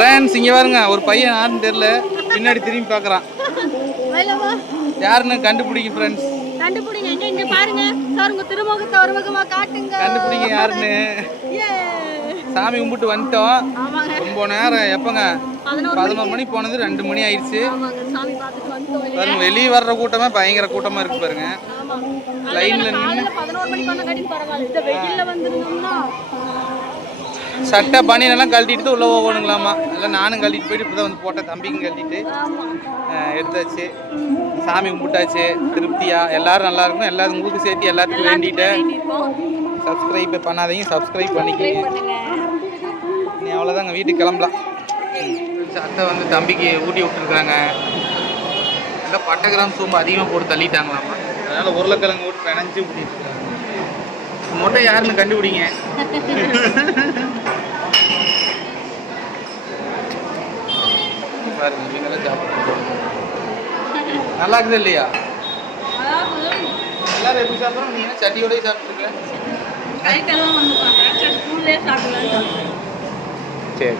Friends இங்கே பாருங்க ஒரு பையன் யாருன்னு தெரியல. பின்னாடி திரும்பி பார்க்குறான். யாருன்னு கண்டுபிடிங்க ஃப்ரெண்ட்ஸ் கண்டுபிடிங்க. எங்க இங்க பாருங்க. சார் உங்க திருமுகத்தை ஒரு முகமா காட்டுங்க. கண்டுபிடிங்க யாருன்னு. சாமி கும்பிட்டு வந்துட்டோம். ரொம்ப நேரம் எப்பங்க? பதினோரு மணி போனது ரெண்டு மணி ஆயிடுச்சு? பாருங்க வெளியே வர்ற கூட்டமே பயங்கர கூட்டமா இருக்கு பாருங்க. லைன்ல காலையில பதினோரு வந்த கட்டி பரவாயில்ல. இந்த வெயில்ல வந்திருந்தோம்னா சட்டை பனியனெல்லாம் கழட்டிட்டு உள்ள போகணுங்களாமா எல்லாம் நானும் கழட்டிட்டு போயிட்டு இப்போ வந்து போட்டேன் தம்பிக்கும் கழட்டிட்டு. எடுத்தாச்சு. சாமி கும்பிட்டாச்சு திருப்தியா? எல்லாரும் நல்லா இருக்கும் எல்லாரும் உங்களுக்கு சேர்த்து எல்லாத்துக்கும் வேண்டிட்டேன். சப்ஸ்கிரைப் பண்ணாதீங்க சப்ஸ்கிரைப் பண்ணிக்கோங்க. நீ அவ்வளோதாங்க வீட்டுக்கு கிளம்பலாம். அத்தை வந்து தம்பிக்கு ஊட்டி விட்டுருக்குறாங்க இல்லை பட்டகிராம் சோம்பு அதிகமாக போட்டு தள்ளிட்டாங்களாமா அதனால் உருளைக்கிழங்கு போட்டு பிணைஞ்சு ஊட்டிட்டு இருக்காங்க. மொட்டை யாருன்னு கண்டுபிடிங்க. பாருங்க இவங்கெல்லாம் சாப்பிடுறாங்க நல்லா இருக்குது இல்லையா எல்லாரும் எப்படி சாப்பிட்றோம்? நீங்க சட்டியோடய சாப்பிட்ருக்க சரி.